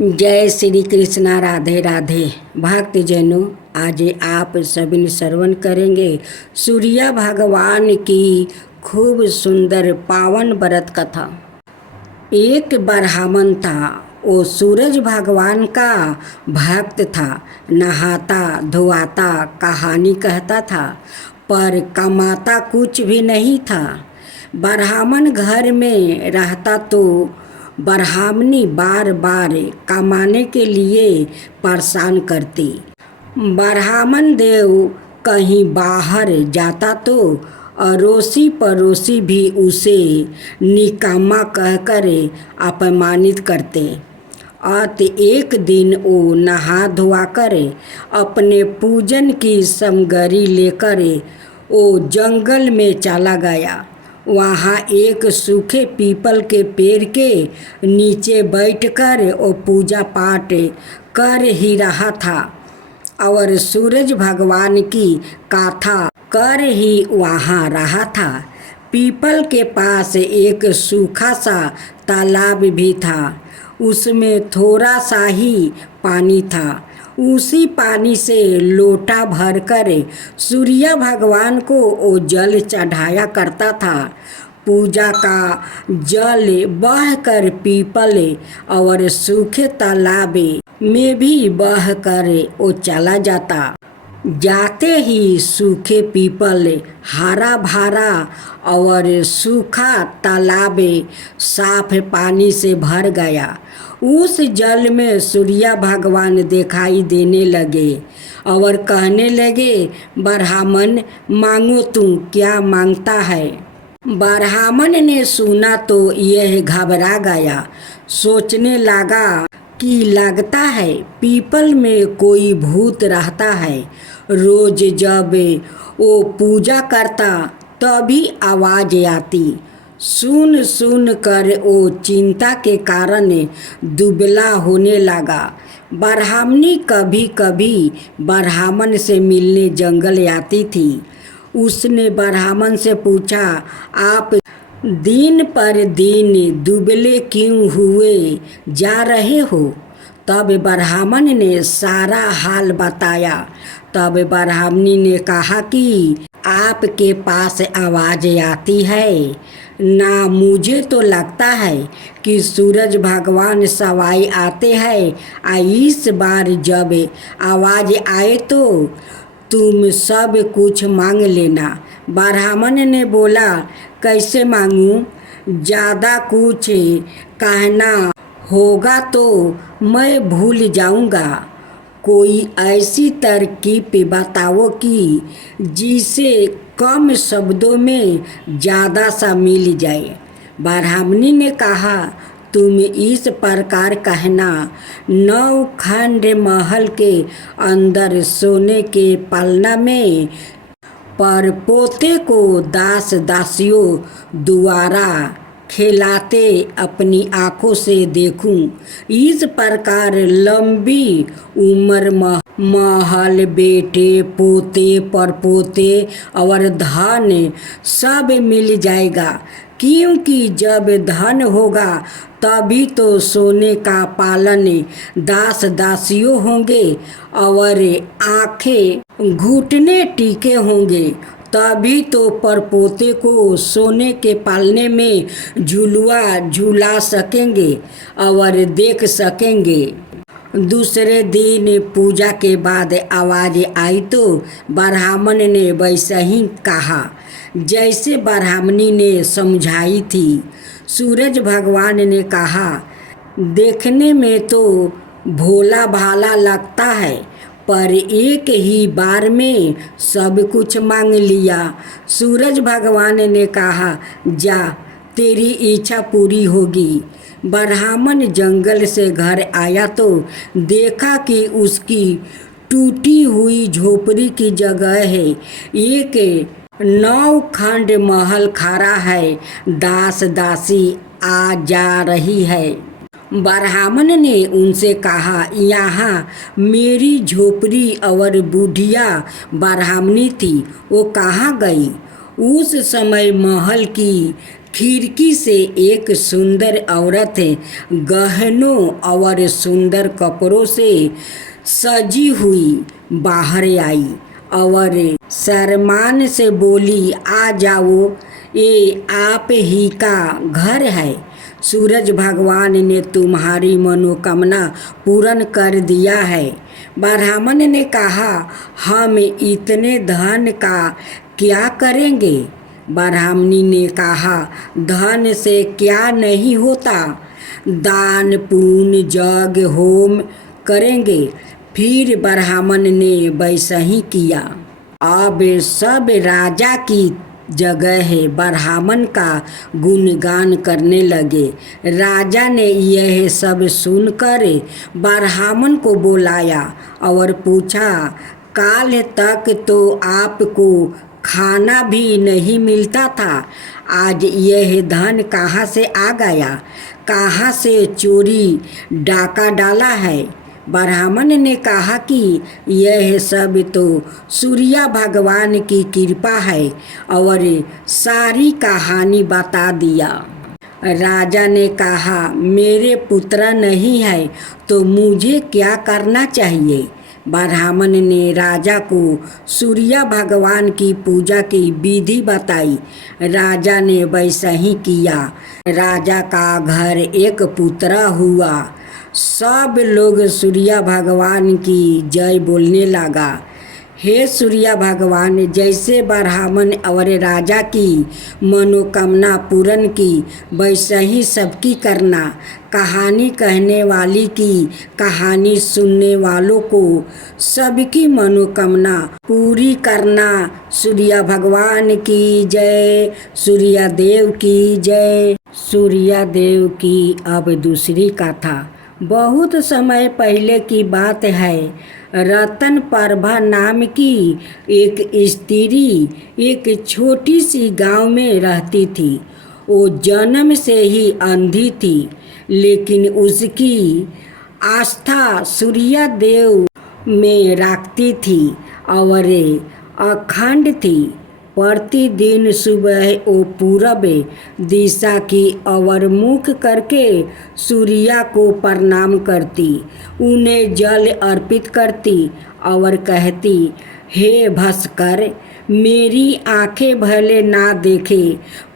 जय श्री कृष्णा। राधे राधे। भक्तजनों, आज आप सभी ने श्रवण करेंगे सूर्य भगवान की खूब सुंदर पावन व्रत कथा। एक ब्राह्मण था। वो सूरज भगवान का भक्त था। नहाता धोआता कहानी कहता था, पर कमाता कुछ भी नहीं था। ब्राह्मण घर में रहता तो ब्राह्मणी बार बार कमाने के लिए परेशान करती। ब्राह्मण देव कहीं बाहर जाता तो अड़ोसी पड़ोसी भी उसे निकम्मा कहकर अपमानित करते। अत एक दिन वो नहा धोआ कर अपने पूजन की सामग्री लेकर वो जंगल में चला गया। वहाँ एक सूखे पीपल के पेड़ के नीचे बैठकर वो पूजा पाठ कर ही रहा था और सूरज भगवान की कथा कर ही वहाँ रहा था। पीपल के पास एक सूखा सा तालाब भी था। उसमें थोड़ा सा ही पानी था। उसी पानी से लोटा भरकर सूर्य भगवान को वो जल चढ़ाया करता था। पूजा का जल बहकर पीपल और सूखे तालाब में भी बहकर वो चला जाता। जाते ही सूखे पीपल हरा भरा और सूखा तालाब साफ पानी से भर गया। उस जल में सूर्य भगवान दिखाई देने लगे और कहने लगे, ब्राह्मण मांगो, तू क्या मांगता है। ब्राह्मण ने सुना तो यह घबरा गया। सोचने लगा कि लगता है पीपल में कोई भूत रहता है। रोज जब वो पूजा करता तभी आवाज आती। सुन सुन कर वो चिंता के कारण दुबला होने लगा। ब्राह्मणी कभी कभी ब्राह्मण से मिलने जंगल आती थी। उसने ब्राह्मण से पूछा, आप दिन पर दिन दुबले क्यों हुए जा रहे हो। तब ब्राह्मण ने सारा हाल बताया। तब ब्राह्मणी ने कहा कि आपके पास आवाज आती है ना, मुझे तो लगता है कि सूरज भगवान सवाई आते हैं। इस बार जब आवाज आए तो तुम सब कुछ मांग लेना। ब्राह्मण ने बोला, कैसे मांगूं? ज़्यादा कुछ कहना होगा तो मैं भूल जाऊंगा। कोई ऐसी तरकीब बताओ कि जिसे कम शब्दों में ज़्यादा सा मिल जाए। ब्राह्मणी ने कहा, तुम इस प्रकार कहना, 9 खंड महल के अंदर सोने के पलना में पर पोते को दास दासियों द्वारा खिलाते अपनी आँखों से देखूं। इस प्रकार लंबी उम्र महल, बेटे पोते परपोते और धन सब मिल जाएगा। क्योंकि जब धन होगा तभी तो सोने का पालन दास दासियों होंगे और आंखें घुटने टीके होंगे। तभी तो परपोते को सोने के पालने में झुलुआ झुला सकेंगे और देख सकेंगे। दूसरे दिन पूजा के बाद आवाज आई तो ब्राह्मण ने वैसा ही कहा जैसे ब्राह्मणी ने समझाई थी। सूरज भगवान ने कहा, देखने में तो भोला भाला लगता है, पर एक ही बार में सब कुछ मांग लिया। सूरज भगवान ने कहा, जा, तेरी इच्छा पूरी होगी। ब्राह्मण जंगल से घर आया तो देखा कि उसकी टूटी हुई झोपड़ी की जगह है एक 9 खंड महल खड़ा है। दास दासी आ जा रही है। ब्राह्मण ने उनसे कहा, यहाँ मेरी झोपड़ी और बुढ़िया ब्राह्मणी थी, वो कहाँ गई? उस समय महल की खिड़की से एक सुंदर औरत गहनों और सुंदर कपड़ों से सजी हुई बाहर आई और शर्मान से बोली, आ जाओ, ये आप ही का घर है। सूरज भगवान ने तुम्हारी मनोकामना पूर्ण कर दिया है। ब्राह्मण ने कहा, हम इतने धन का क्या करेंगे? ब्राह्मणी ने कहा, धन से क्या नहीं होता, दान पुण्य यज्ञ होम करेंगे। फिर ब्राह्मण ने वैसा ही किया। अब सब राजा की जगह ब्राह्मण का गुणगान करने लगे। राजा ने यह सब सुनकर ब्राह्मण को बुलाया और पूछा, काल तक तो आपको खाना भी नहीं मिलता था, आज यह धन कहाँ से आ गया? कहाँ से चोरी डाका डाला है? ब्राह्मण ने कहा कि यह सब तो सूर्य भगवान की कृपा है और सारी कहानी बता दिया। राजा ने कहा, मेरे पुत्र नहीं है तो मुझे क्या करना चाहिए? ब्राह्मण ने राजा को सूर्य भगवान की पूजा की विधि बताई। राजा ने वैसा ही किया। राजा का घर एक पुत्र हुआ। सब लोग सूर्य भगवान की जय बोलने लगा। हे सूर्य भगवान, जैसे ब्राह्मण और राजा की मनोकामना पूर्ण की, वैसा ही सबकी करना। कहानी कहने वाली की कहानी सुनने वालों को सबकी मनोकामना पूरी करना। सूर्य भगवान की जय, सूर्य देव की जय, सूर्य देव की। अब दूसरी कथा। बहुत समय पहले की बात है। रतन प्रभा नाम की एक स्त्री एक छोटी सी गांव में रहती थी। वो जन्म से ही अंधी थी, लेकिन उसकी आस्था सूर्य देव में रखती थी और अखंड थी। प्रतिदिन सुबह वो पूरब दिशा की ओर मुख करके सूर्य को प्रणाम करती, उन्हें जल अर्पित करती और कहती, हे भास्कर, मेरी आंखें भले ना देखे,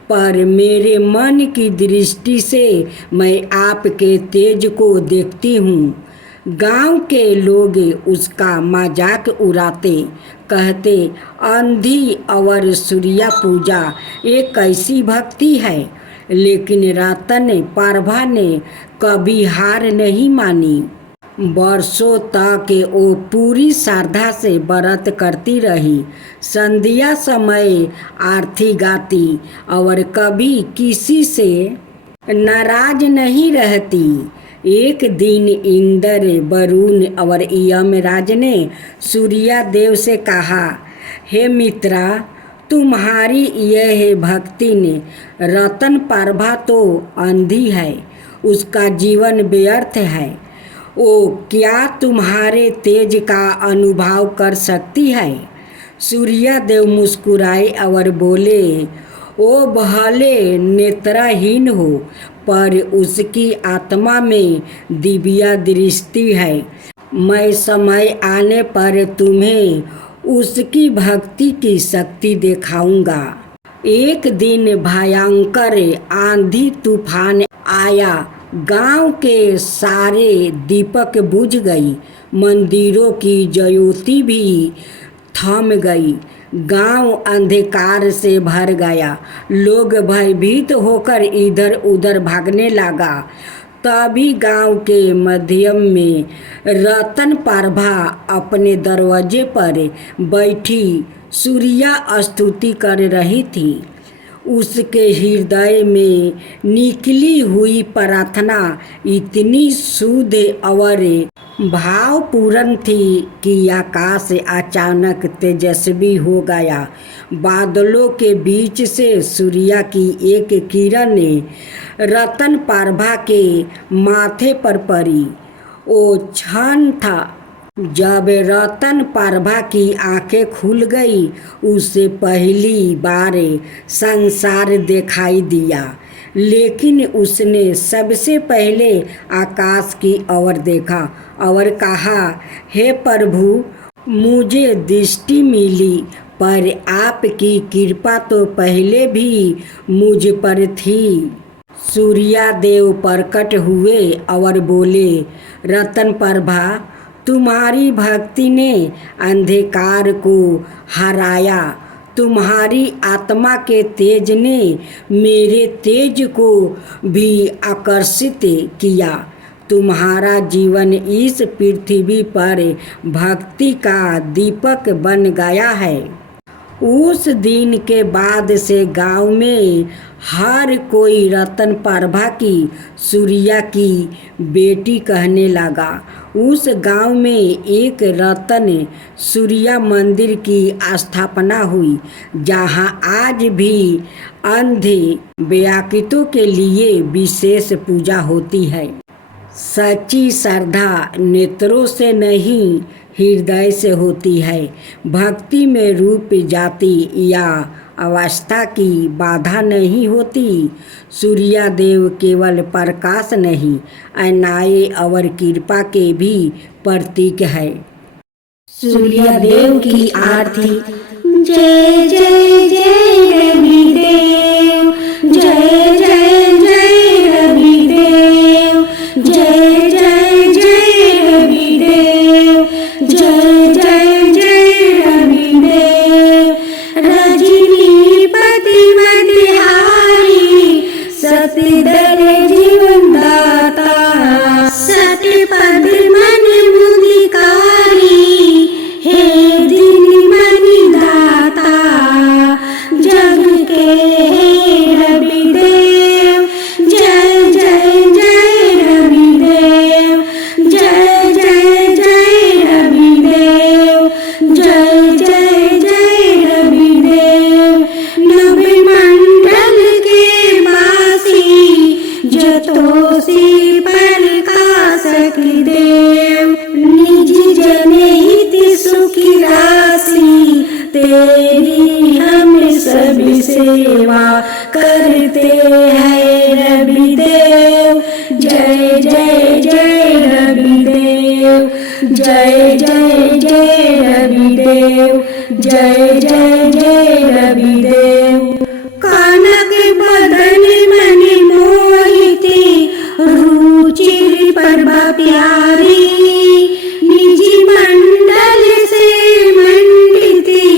पर मेरे मन की दृष्टि से मैं आपके तेज को देखती हूँ। गांव के लोग उसका मजाक उड़ाते, कहते, अंधी और सूर्य पूजा एक कैसी भक्ति है। लेकिन रतन प्रभा ने कभी हार नहीं मानी। वर्षों तक वो पूरी श्रद्धा से व्रत करती रही। संध्या समय आरती गाती और कभी किसी से नाराज नहीं रहती। एक दिन इंद्र, वरुण और यमराज ने सूर्य देव से कहा, हे मित्रा, तुम्हारी यह भक्ति ने रतन प्रभा तो अंधी है, उसका जीवन व्यर्थ है। वो क्या तुम्हारे तेज का अनुभव कर सकती है? सूर्य देव मुस्कुराए और बोले, ओ भले नेत्रहीन हो, पर उसकी आत्मा में दिव्य दृष्टि है। मैं समय आने पर तुम्हें उसकी भक्ति की शक्ति दिखाऊंगा। एक दिन भयंकर आंधी तूफान आया। गांव के सारे दीपक बुझ गई, मंदिरों की ज्योति भी थम गई। गांव अंधकार से भर गया। लोग भयभीत होकर इधर उधर भागने लगा। तभी गांव के मध्यम में रतन प्रभा अपने दरवाजे पर बैठी सूर्य स्तुति कर रही थी। उसके हृदय में निकली हुई प्रार्थना इतनी शुद्ध और भावपूर्ण थी कि आकाश अचानक तेजस्वी हो गया। बादलों के बीच से सूर्य की एक किरण रतन प्रभा के माथे पर पड़ी। वो क्षण था जब रतन प्रभा की आंखें खुल गई, उसे पहली बार संसार दिखाई दिया, लेकिन उसने सबसे पहले आकाश की ओर देखा और कहा, हे प्रभु, मुझे दृष्टि मिली, पर आपकी कृपा तो पहले भी मुझ पर थी। सूर्यदेव प्रकट हुए और बोले, रतन प्रभा, तुम्हारी भक्ति ने अंधकार को हराया, तुम्हारी आत्मा के तेज ने मेरे तेज को भी आकर्षित किया। तुम्हारा जीवन इस पृथ्वी पर भक्ति का दीपक बन गया है। उस दिन के बाद से गांव में हर कोई रतन प्रभा की सूर्या की बेटी कहने लगा। उस गांव में एक रतन सूर्या मंदिर की स्थापना हुई, जहां आज भी अंधे व्याकुतों के लिए विशेष पूजा होती है। सच्ची श्रद्धा नेत्रों से नहीं, हृदय से होती है। भक्ति में रूप, जाति या अवस्था की बाधा नहीं होती। सूर्यदेव केवल प्रकाश नहीं, अन्याय और कृपा के भी प्रतीक है। सूर्यदेव की आरती। जय जय जय रविदेव, जय जय जय रविदेव, जय जय जय रविदेव, जय जय जय रविदेव। रजनीपति मतिहारी, सतदल जीवन दाता, सतपद मन मुदिकारी, हे दिन मणि दाता। जग के हे रविदेव, जय जय जय रविदेव, जय जय जय रविदेव, जय जय जय रविदेव। नभ मंडल के वासी, जतो से प्रकाशक देव। निज जनहित सुखी राशि, तेरी हम सब सेवा करते हैं रविदेव। जय जय जय रविदेव, जय जय जय रविदेव, जय जय जय रविदेव। कनक बदन मन मोहिती, रुचिर प्रभा प्यारी, निज मंडल से मंडिती,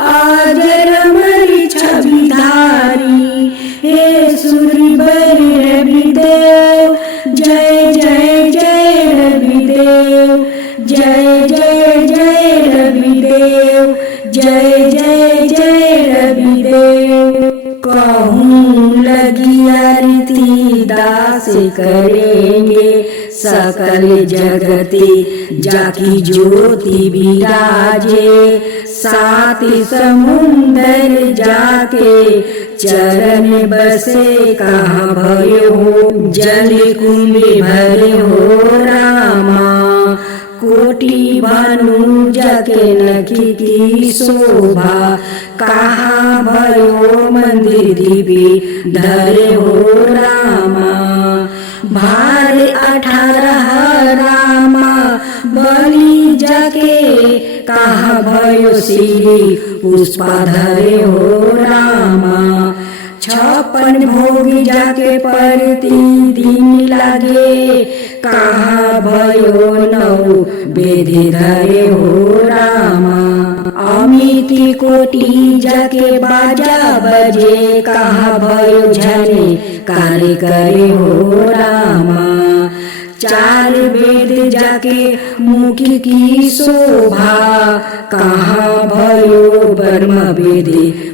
आदर अमर छवि धारी। हे सुरवर रविदेव, जय जय जय रविदेव, जय जय जय रविदेव, जय जय जय रविदेव। कहूँ लगी आरती दास करेंगे, सकल जगति जाकी ज्योति विराजे। सात समुंदर जाके चरण बसे, कहाँ भयो हो जल कुंभ भरे हो रामा। कोटि भानु जाके नखी की शोभा, कहाँ भयो मंदिर दीपी धरे हो रामा। भार 18 रामा बलि जाके, कहाँ भयो श्री पुष्पा धरे हो रामा। 56 भोग जाके प्रतिदिन लागे, कहाँ भयो 9 वेद धरे हो रामा। अमिति कोटि जाके बाजा बजे, कहाँ भयो झने कार्य करे हो रामा। 4 वेद जाके मुख की शोभा, कहाँ भयो ब्रह्म वेद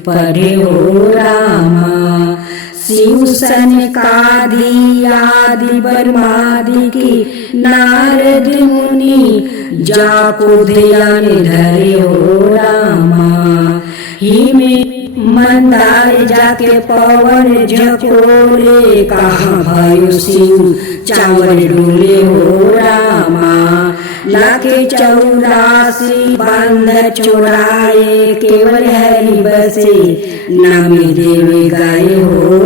पढ़े हो रामा। शिव सनकादि आदि ब्रह्मादि की नारद मुनि, जाको ध्यान धरे हो रामा। हिम मंदार जाके पवन झकोरे, कहाँ भयो शिव चावल डोले हो रामा। लाख 84 बंध चुराए केवल हरि बसे नाम देव गाये हो